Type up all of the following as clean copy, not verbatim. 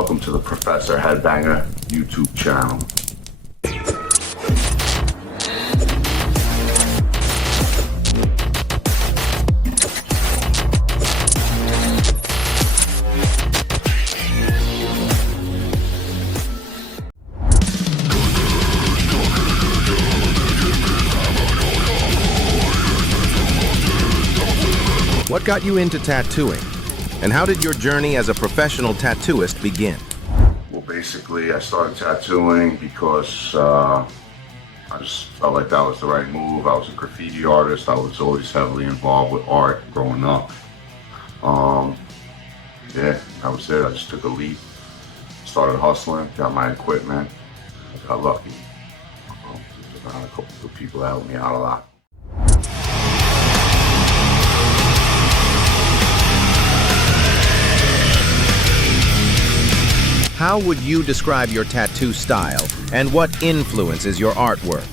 Welcome to the Professor Headbanger YouTube channel. What got you into tattooing? And how did your journey as a professional tattooist begin? Well, basically, I started tattooing because I just felt like that was the right move. I was a graffiti artist. I was always heavily involved with art growing up. Yeah, that was it. I just took a leap, started hustling, got my equipment. I got lucky. There's a couple of people that helped me out a lot. How would you describe your tattoo style, and what influences your artwork?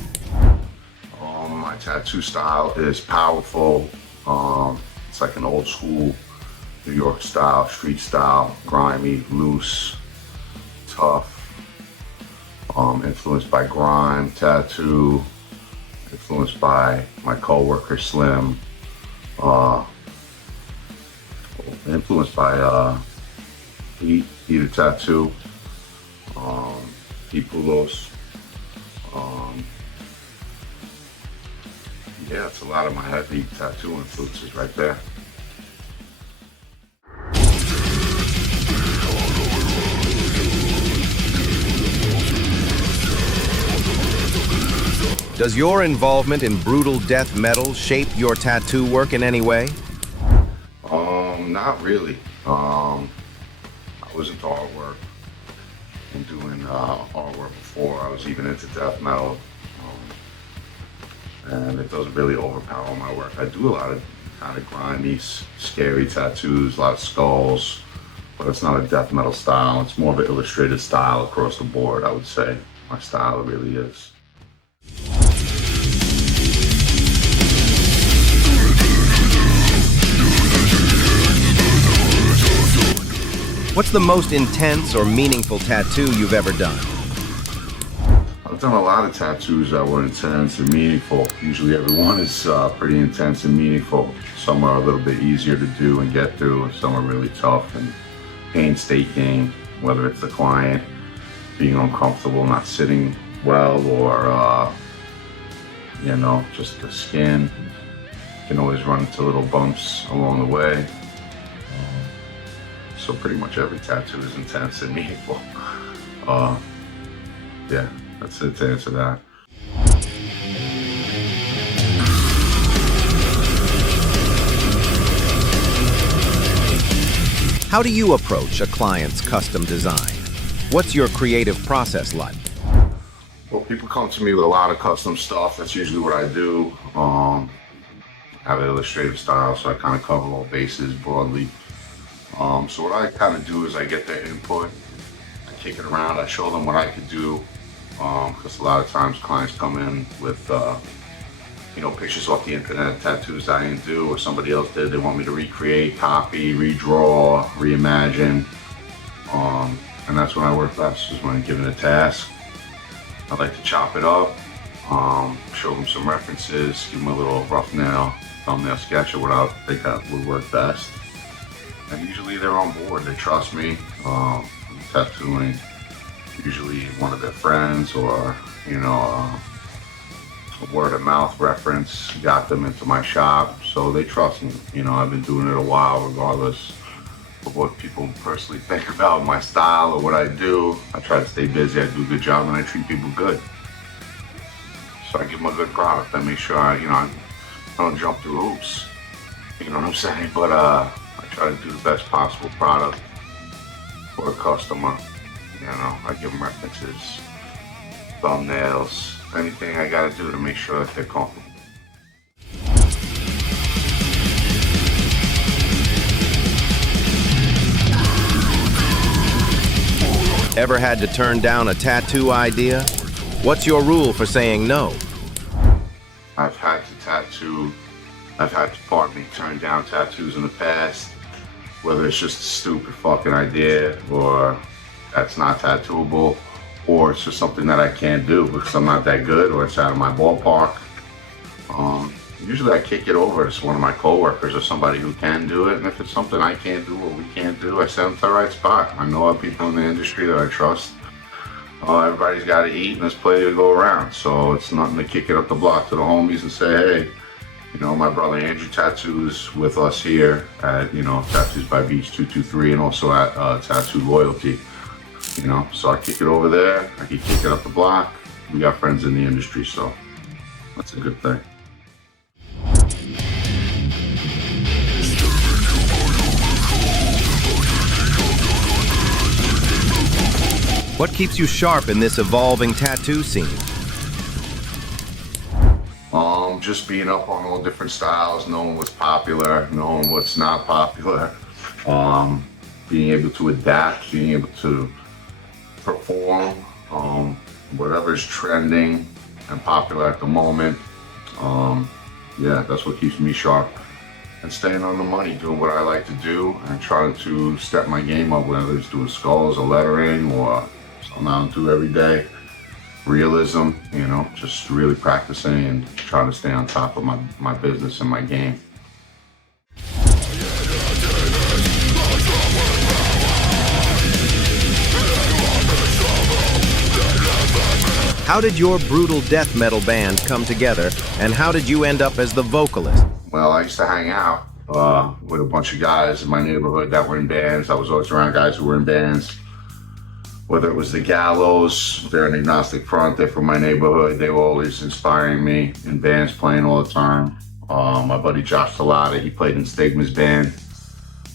My tattoo style is powerful. It's like an old school New York style, street style, grimy, loose, tough. Influenced by grime tattoo, influenced by my coworker Slim, influenced by Heated Tattoo, Pulos. Yeah, it's a lot of my heavy tattoo influences right there. Does your involvement in brutal death metal shape your tattoo work in any way? Not really. I was into artwork and doing artwork before I was even into death metal, and it doesn't really overpower my work. I do a lot of kind of grimy, scary tattoos, a lot of skulls, but it's not a death metal style. It's more of an illustrated style across the board, I would say. My style really is. What's the most intense or meaningful tattoo you've ever done? I've done a lot of tattoos that were intense and meaningful. Usually everyone is pretty intense and meaningful. Some are a little bit easier to do and get through, and some are really tough and painstaking, whether it's the client being uncomfortable, not sitting well, or you know, just the skin. You can always run into little bumps along the way. So pretty much every tattoo is intense and meaningful. Yeah, that's it to answer that. How do you approach a client's custom design? What's your creative process like? Well, people come to me with a lot of custom stuff. That's usually what I do. I have an illustrative style, so I kind of cover all bases broadly. So what I kind of do is I get their input, I kick it around, I show them what I could do, because a lot of times clients come in with, you know, pictures off the internet, tattoos I didn't do or somebody else did. They want me to recreate, copy, redraw, reimagine, and that's when I work best, is when I'm given a task. I like to chop it up, show them some references, give them a little rough thumbnail sketch of what I think that would work best. And usually they're on board, they trust me. I'm tattooing usually one of their friends, or, you know, a word of mouth reference got them into my shop, so they trust me. You know, I've been doing it a while, regardless of what people personally think about my style or what I do. I try to stay busy, I do a good job, and I treat people good. So I give them a good product. I make sure I don't jump through hoops. You know what I'm saying? But I try to do the best possible product for a customer. You know, I give them references, thumbnails, anything I gotta do to make sure that they're comfortable. Ever had to turn down a tattoo idea? What's your rule for saying no? I've had to turn down tattoos in the past, whether it's just a stupid fucking idea or that's not tattooable, or it's just something that I can't do because I'm not that good, or it's out of my ballpark. Usually I kick it over to one of my coworkers or somebody who can do it, and if it's something I can't do or we can't do, I send them to the right spot. I know other people in the industry that I trust. Everybody's got to eat and there's plenty to go around, so it's nothing to kick it up the block to the homies and say, hey, you know, my brother Andrew tattoos with us here at, you know, Tattoos by Beach 223, and also at Tattoo Loyalty, you know, so I kick it over there, I can kick it up the block. We got friends in the industry, so that's a good thing. What keeps you sharp in this evolving tattoo scene? Just being up on all different styles, knowing what's popular, knowing what's not popular, being able to adapt, being able to perform, whatever's trending and popular at the moment. Yeah, that's what keeps me sharp. And staying on the money, doing what I like to do, and trying to step my game up, whether it's doing skulls or lettering or something I don't do every day. Realism, you know, just really practicing and trying to stay on top of my business and my game. How did your brutal death metal band come together, and how did you end up as the vocalist? Well, I used to hang out with a bunch of guys in my neighborhood that were in bands. I was always around guys who were in bands. Whether it was the Gallows, they're an agnostic front, they're from my neighborhood. They were always inspiring me in bands, playing all the time. My buddy Josh Talata, he played in Stigma's band.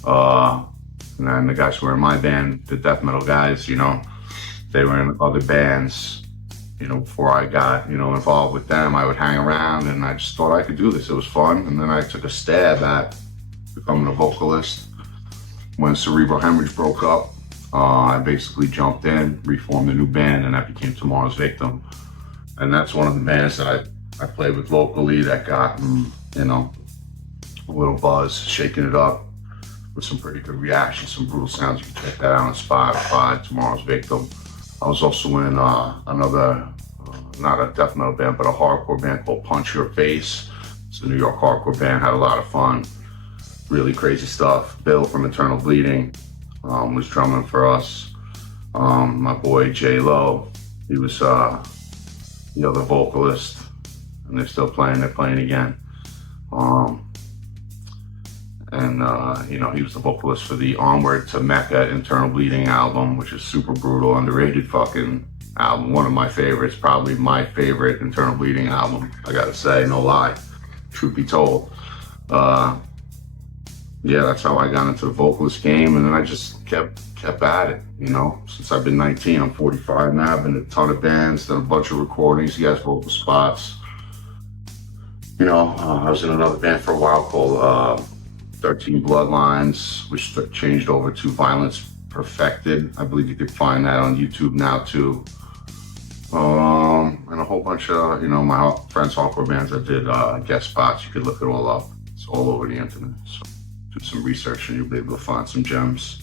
And then the guys who were in my band, the death metal guys, you know, they were in other bands. You know, before I got, you know, involved with them, I would hang around and I just thought I could do this. It was fun. And then I took a stab at becoming a vocalist. When Cerebral Hemorrhage broke up, I basically jumped in, reformed a new band, and that became Tomorrow's Victim. And that's one of the bands that I played with locally that got, you know, a little buzz, shaking it up with some pretty good reactions, some brutal sounds. You can check that out on Spotify, Tomorrow's Victim. I was also in another, not a death metal band, but a hardcore band called Punch Your Face. It's a New York hardcore band, had a lot of fun, really crazy stuff. Bill from Eternal Bleeding was drumming for us. My boy J Lo, he was the other vocalist, and they're still playing, they're playing again. You know, he was the vocalist for the Onward to Mecca Internal Bleeding album, which is super brutal, underrated fucking album. One of my favorites, probably my favorite Internal Bleeding album, I gotta say, no lie, truth be told. Yeah, that's how I got into the vocalist game, and then I just kept at it, you know. Since I've been 19, I'm 45 now, I've been in a ton of bands, done a bunch of recordings, you guys vocal spots. You know, I was in another band for a while called 13 Bloodlines, which changed over to Violence Perfected. I believe you could find that on YouTube now too. And a whole bunch of, you know, my friends' hardcore bands that did guest spots. You could look it all up. It's all over the internet. So do some research and you'll be able to find some gems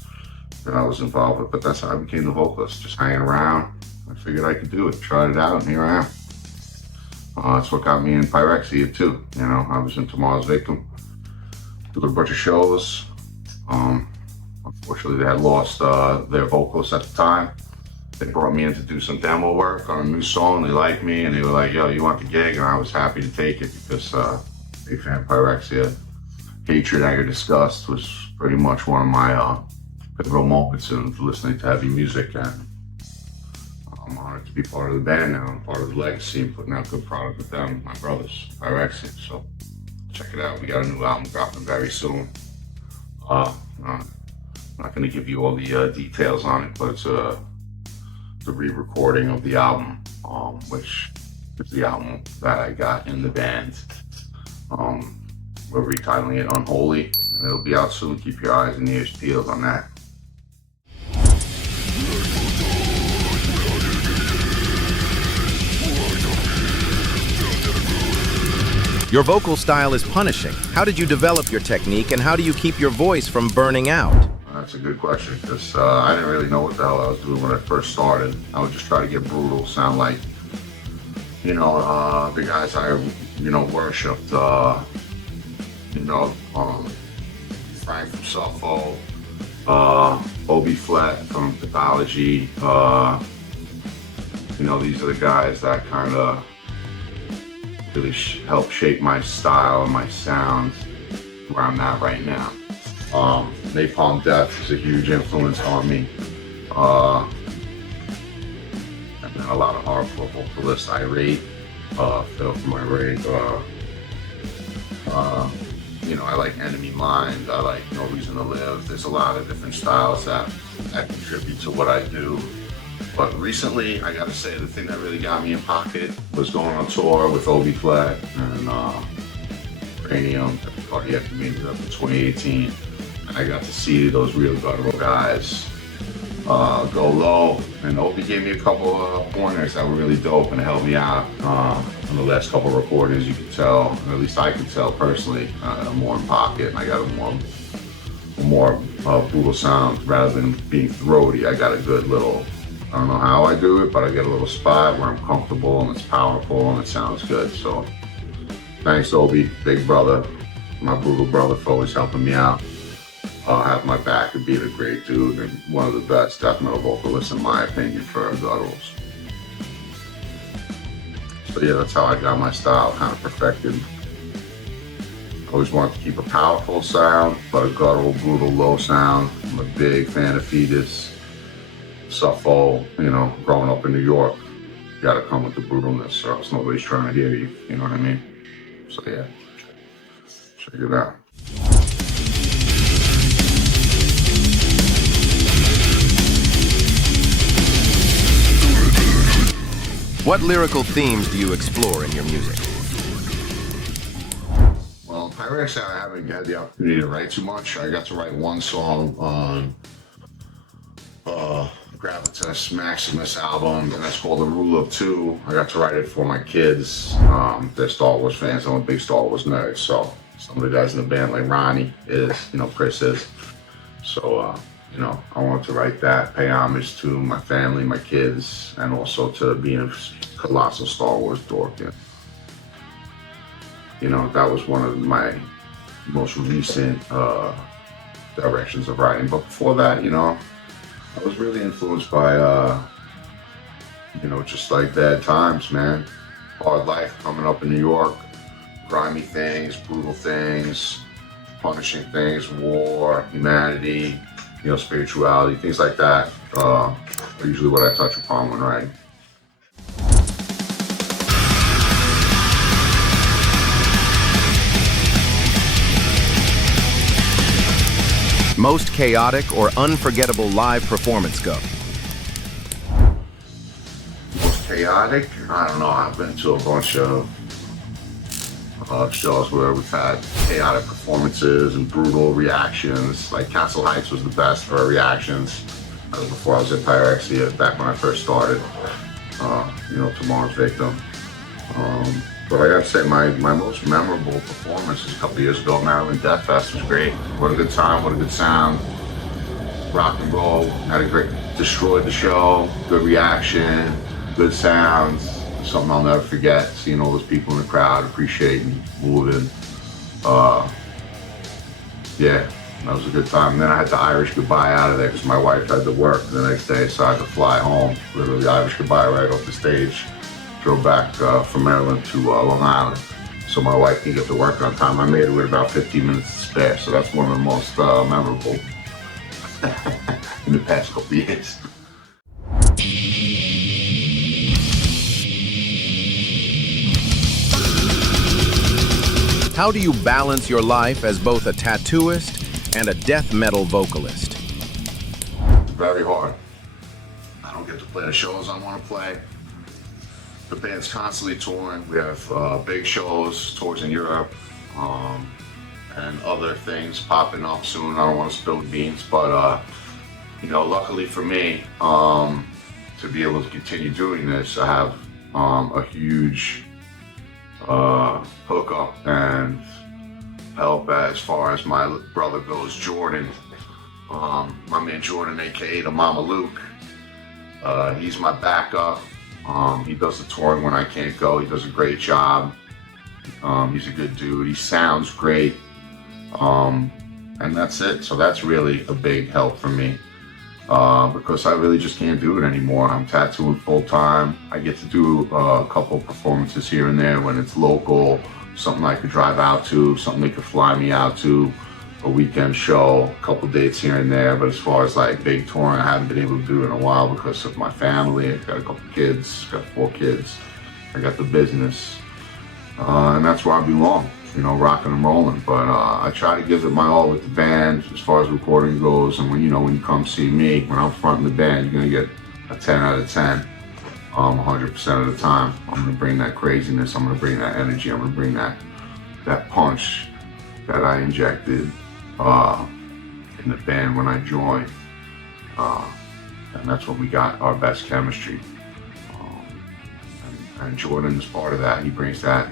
that I was involved with. But that's how I became the vocalist, just hanging around. I figured I could do it, tried it out, and here I am. That's what got me in Pyrexia too. You know, I was in Tomorrow's Victim. Did a bunch of shows. Unfortunately, they had lost their vocalist at the time. They brought me in to do some demo work on a new song. They liked me, and they were like, yo, you want the gig? And I was happy to take it because big fan of Pyrexia. Hatred, Anger, Disgust was pretty much one of my pivotal moments in listening to heavy music. And I'm honored to be part of the band now. I'm part of the legacy and putting out good product with them, my brothers, Pyrexia. So check it out. We got a new album dropping very soon. I'm not going to give you all the details on it, but it's the re-recording of the album, which is the album that I got in the band. We're retitling it Unholy, and it'll be out soon. Keep your eyes and ears peeled on that. Your vocal style is punishing. How did you develop your technique, and how do you keep your voice from burning out? That's a good question, because I didn't really know what the hell I was doing when I first started. I would just try to get brutal, sound like, the guys I, worshipped, Frank from Suffo, Obi Flat from Pathology. These are the guys that kind of really helped shape my style and my sound where I'm at right now. Napalm Death is a huge influence on me. And then a lot of hardcore vocalists, Irate, Phil from Irate. I like Enemy Mind, I like No Reason to Live. There's a lot of different styles that contribute to what I do. But recently, I gotta say, the thing that really got me in pocket was going on tour with Obi Flat and Cranium at the Cardiac Community up in 2018. And I got to see those real guttural guys go low. And Obi gave me a couple of pointers that were really dope and helped me out on the last couple of recordings. You could tell, or at least I could tell personally, I'm more in pocket and I got a more brutal sound rather than being throaty. I got a good little, I don't know how I do it, but I get a little spot where I'm comfortable and it's powerful and it sounds good. So thanks, Obi, big brother, my brutal brother, for always helping me out. Have my back and being a great dude and one of the best death metal vocalists in my opinion for gutturals. So yeah, that's how I got my style kind of perfected. I always wanted to keep a powerful sound, but a guttural, brutal, low sound. I'm a big fan of Fetus, Suffo, growing up in New York. You gotta come with the brutalness or else nobody's trying to hear you, you know what I mean? So yeah, check it out. What lyrical themes do you explore in your music? Well, Pyrexia, I haven't had the opportunity to write too much. I got to write one song on Gravitas Maximus album, and that's called The Rule of Two. I got to write it for my kids. They're Star Wars fans. I'm a big Star Wars nerd, so some of the guys in the band, like Ronnie is, Chris is. So, I wanted to write that, pay homage to my family, my kids, and also to being a colossal Star Wars dork. That was one of my most recent directions of writing. But before that, I was really influenced by, just like bad times, man. Hard life coming up in New York, grimy things, brutal things, punishing things, war, humanity, spirituality, things like that are usually what I touch upon when writing. Most chaotic or unforgettable live performance go? Most chaotic? I don't know. I've been to a bunch of shows where we've had chaotic performances and brutal reactions. Like Castle Heights was the best for reactions. That was before I was at Pyrexia, back when I first started. Tomorrow's Victim. But I gotta say, my most memorable performance was a couple years ago. Maryland Death Fest was great. What a good time, what a good sound. Rock and roll, destroyed the show, good reaction, good sounds. Something I'll never forget, seeing all those people in the crowd appreciating, moving. Yeah, that was a good time. And then I had the Irish goodbye out of there because my wife had to work the next day, so I had to fly home. Literally Irish goodbye right off the stage. Drove back from Maryland to Long Island so my wife can get to work on time. I made it with about 15 minutes to spare, so that's one of the most memorable in the past couple of years. How do you balance your life as both a tattooist and a death metal vocalist? Very hard. I don't get to play the shows I want to play. The band's constantly touring. We have big shows, tours in Europe, and other things popping up soon. I don't want to spill the beans, but luckily for me, to be able to continue doing this, I have a huge hookup and help as far as my brother goes, Jordan. My man Jordan, aka the Mama Luke. He's my backup. He does the touring when I can't go. He does a great job. He's a good dude. He sounds great. And that's it. So that's really a big help for me. Because I really just can't do it anymore. I'm tattooing full time. I get to do a couple performances here and there when it's local, something I could drive out to, something they could fly me out to, a weekend show, a couple dates here and there. But as far as like big touring, I haven't been able to do it in a while because of my family. I've got a couple kids, got 4 kids. I got the business. And that's where I belong, you know, rocking and rolling. But I try to give it my all with the band as far as recording goes. And when you come see me, when I'm fronting the band, you're gonna get a 10 out of 10, 100% of the time. I'm gonna bring that craziness. I'm gonna bring that energy. I'm gonna bring that punch that I injected in the band when I joined. And that's when we got our best chemistry. And Jordan is part of that. He brings that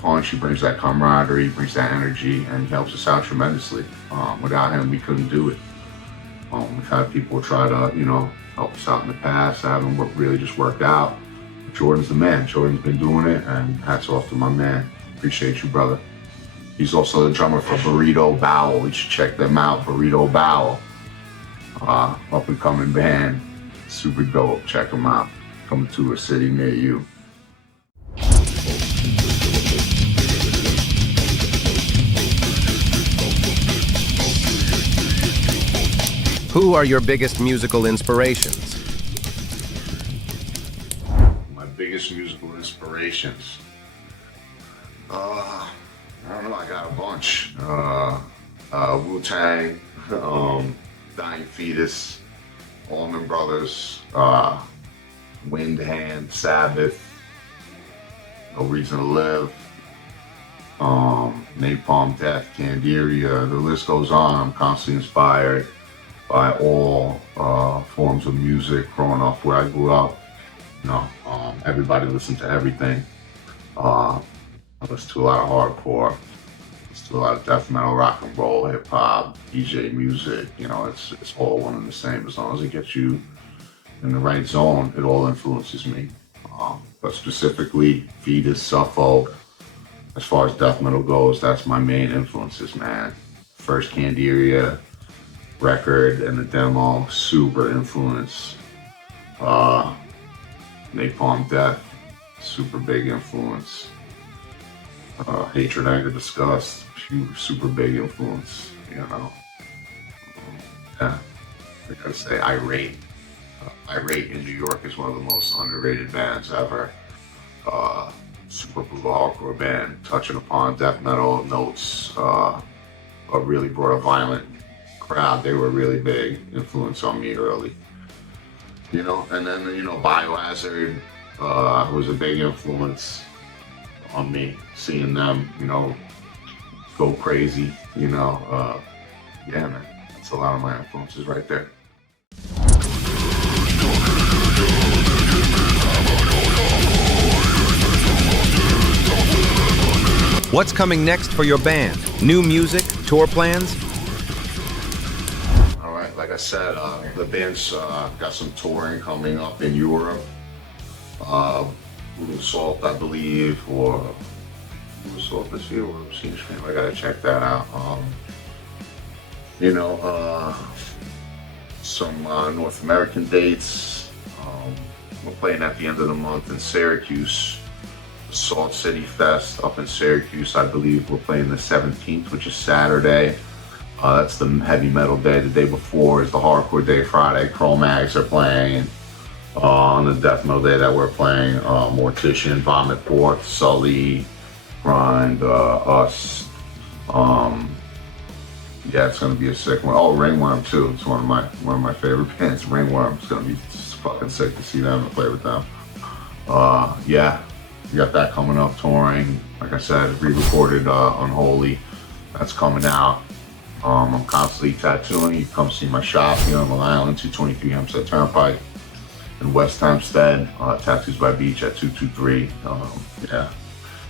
punch, he brings that camaraderie, he brings that energy, and he helps us out tremendously. Without him, we couldn't do it. We've had people try to, you know, help us out in the past. I haven't really just worked out. But Jordan's the man. Jordan's been doing it, and hats off to my man. Appreciate you, brother. He's also the drummer for Burrito Bowel. You should check them out, Burrito Bowel. Up and coming band, super dope. Check them out. Coming to a city near you. Who are your biggest musical inspirations? My biggest musical inspirations? I don't know, I got a bunch. Wu-Tang, Dying Fetus, Allman Brothers, Wind Hand, Sabbath, No Reason to Live, Napalm Death, Candiria, the list goes on. I'm constantly inspired by all forms of music growing up where I grew up. You know, everybody listened to everything. I listened to a lot of hardcore, listened to a lot of death metal, rock and roll, hip hop, DJ music. You know, it's all one and the same. As long as it gets you in the right zone, it all influences me. But specifically, Fetus, Suffolk, as far as death metal goes, that's my main influences, man. First Candiria record and the demo, super influence. Napalm Death, super big influence. Hatred, Anger, Disgust, super big influence, you know. Yeah, I gotta say, Irate. Irate in New York is one of the most underrated bands ever. Super brutal hardcore band, touching upon death metal notes, but really brought a violent crowd. They were a really big influence on me early. You know, and then, you know, Biohazard was a big influence on me, seeing them, you know, go crazy, you know. Yeah, man, that's a lot of my influences right there. What's coming next for your band? New music, tour plans? All right, like I said, the band's got some touring coming up in Europe. Blue Salt, I believe, or Blue Salt this year, or Siege Fam. I gotta check that out. You know, some North American dates. We're playing at the end of the month in Syracuse. Salt City Fest up in Syracuse, I believe. We're playing the 17th, which is Saturday. That's the heavy metal day. The day before is the hardcore day, Friday. Chromags are playing. On the death metal day that we're playing, Mortician, Vomit Forth, Sully, Grind, us. Yeah, it's gonna be a sick one. Oh, Ringworm too. It's one of my favorite bands. Ringworm. It's gonna be fucking sick to see them and play with them. Yeah. We got that coming up, touring. Like I said, re-recorded Unholy. That's coming out. I'm constantly tattooing. You come see my shop here on Long Island, 223 Hempstead Turnpike in West Hempstead. Tattoos by Beach at 223. Yeah,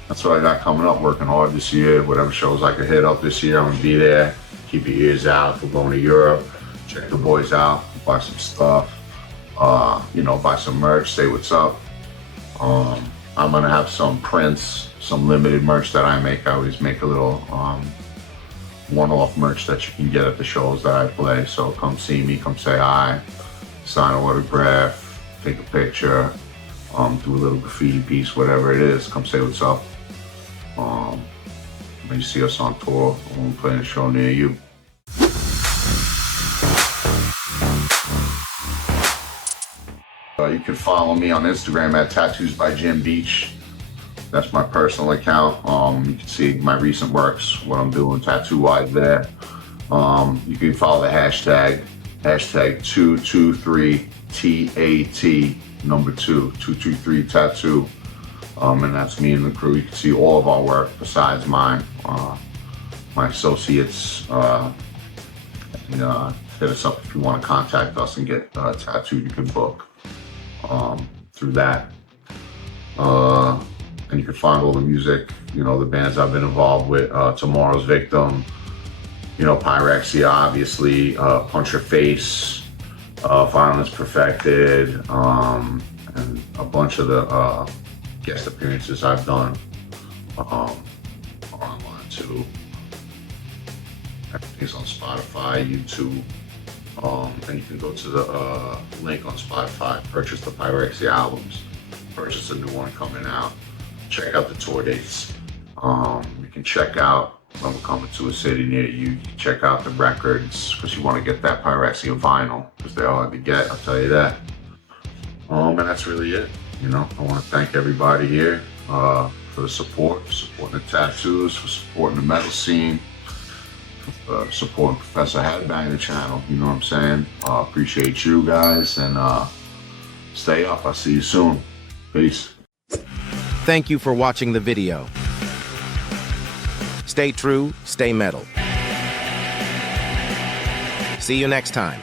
that's what I got coming up. Working hard this year. Whatever shows I can hit up this year, I'm gonna be there. Keep your ears out. We're going to Europe. check the boys out, buy some stuff, you know, buy some merch, say what's up. I'm gonna have some prints, some limited merch that I make. I always make a little one-off merch that you can get at the shows that I play. So come see me, come say hi, sign an autograph, take a picture, do a little graffiti piece, whatever it is. Come say what's up. When you see us on tour, when we play a show near you. You can follow me on Instagram at Tattoos by Jim Beach. That's my personal account. You can see my recent works, what I'm doing tattoo-wise there. You can follow the hashtag 223TAT223 tattoo. And that's me and the crew. You can see all of our work besides mine. My associates, hit us up if you want to contact us and get tattooed. You can book through that. And you can find all the music, you know, the bands I've been involved with, Tomorrow's Victim, you know, Pyrexia, obviously, Punch Your Face, Violence Perfected, and a bunch of the guest appearances I've done are online too. Everything's on Spotify, YouTube, and you can go to the link on Spotify, purchase the Pyrexia albums, purchase a new one coming out, check out the tour dates. You can check out when we're coming to a city near you. You can check out the records because you want to get that Pyrexia vinyl because they're hard to get, I'll tell you that. And that's really it. You know, I want to thank everybody here for the support, for supporting the tattoos, for supporting the metal scene, for supporting Professor Headbanger channel. You know what I'm saying? Appreciate you guys, and stay up. I'll see you soon. Peace. Thank you for watching the video. Stay true, stay metal. See you next time.